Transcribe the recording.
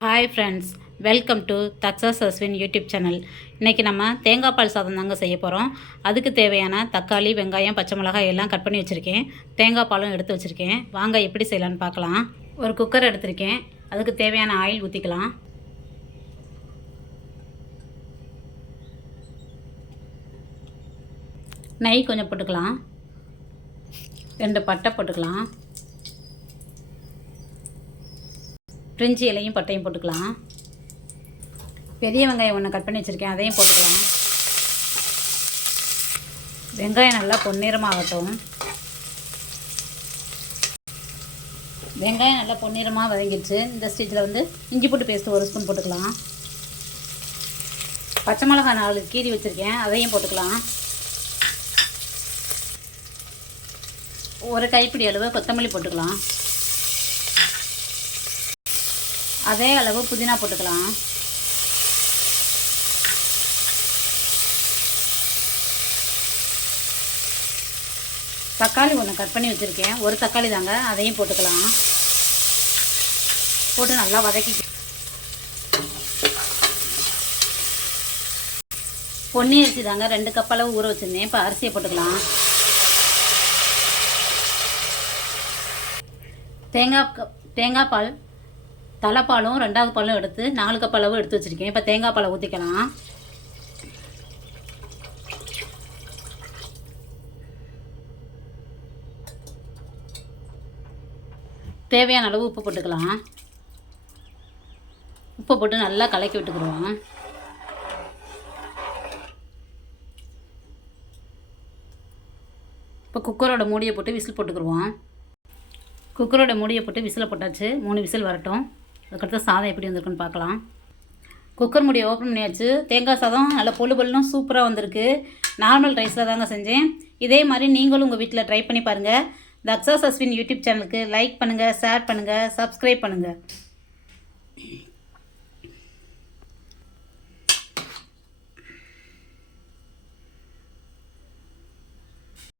Hi friends welcome to Thaksas Ashwin YouTube channel இன்றைக்கி நம்ம தேங்காய் பால் சாதம் தாங்க செய்ய போகிறோம் அதுக்கு தேவையான தக்காளி வெங்காயம் பச்சை மிளகாய் எல்லாம் கட் பண்ணி வச்சுருக்கேன். தேங்காய் பாலும் எடுத்து வச்சுருக்கேன். வாங்க எப்படி செய்யலான்னு பார்க்கலாம். ஒரு குக்கர் எடுத்திருக்கேன். அதுக்கு தேவையான ஆயில் ஊற்றிக்கலாம் நெய் கொஞ்சம் போட்டுக்கலாம். ரெண்டு பட்டை போட்டுக்கலாம். பிரிஞ்சு இலையும் பட்டையும் போட்டுக்கலாம். பெரிய வெங்காயம் ஒன்று கட் பண்ணி வச்சுருக்கேன் அதையும் போட்டுக்கலாம். வெங்காயம் நல்லா பொன்னிறமாகட்டும். வெங்காயம் நல்லா பொன்னிறமாக வதங்கிடுச்சு. இந்த ஸ்டேஜில் வந்து இஞ்சி போட்டு பேஸ்ட்டு ஒரு ஸ்பூன் போட்டுக்கலாம். பச்சை மிளகா நாலு கீரி வச்சுருக்கேன் அதையும் போட்டுக்கலாம். ஒரு கைப்பிடி அளவு கொத்தமல்லி போட்டுக்கலாம். அதே அளவு புதினா போட்டுக்கலாம். தக்காளி ஒன்று கட் பண்ணி வச்சுருக்கேன். ஒரு தக்காளி தாங்க. அதையும் போட்டுக்கலாம். போட்டு நல்லா வதக்கி பொன்னி அரிசி தாங்க. ரெண்டு கப் அளவு ஊற வச்சுருந்தேன். இப்போ அரிசியை போட்டுக்கலாம். தேங்காய் தேங்காய் பால் தலைப்பாலும் ரெண்டாவது பாலும் எடுத்து நாலு கப் அளவு எடுத்து வச்சுருக்கேன். இப்போ தேங்காய் பாலை ஊற்றிக்கலாம் தேவையான அளவு உப்பு போட்டுக்கலாம். உப்பு போட்டு நல்லா கலக்கி விட்டுக்கிடுவோம். இப்போ குக்கரோட மூடியை போட்டு விசில் போட்டுக்கிடுவோம். குக்கரோட மூடியை போட்டு விசிலை போட்டாச்சு. மூணு விசில் வரட்டும். அதுக்கடுத்து சாதம் எப்படி வந்திருக்குன்னு பார்க்கலாம். குக்கர் முடியை ஓப்பன் பண்ணியாச்சு. தேங்காய் சாதம் நல்லா பொழு பொல்லும் சூப்பராக வந்திருக்கு. நார்மல் ரைஸில் தாங்க செஞ்சேன். இதே மாதிரி நீங்களும் உங்கள் வீட்டில் ட்ரை பண்ணி பாருங்கள் தக்ஸா சஸ்வின் யூடியூப் சேனலுக்கு லைக் பண்ணுங்கள் ஷேர் பண்ணுங்கள் சப்ஸ்கிரைப் பண்ணுங்கள்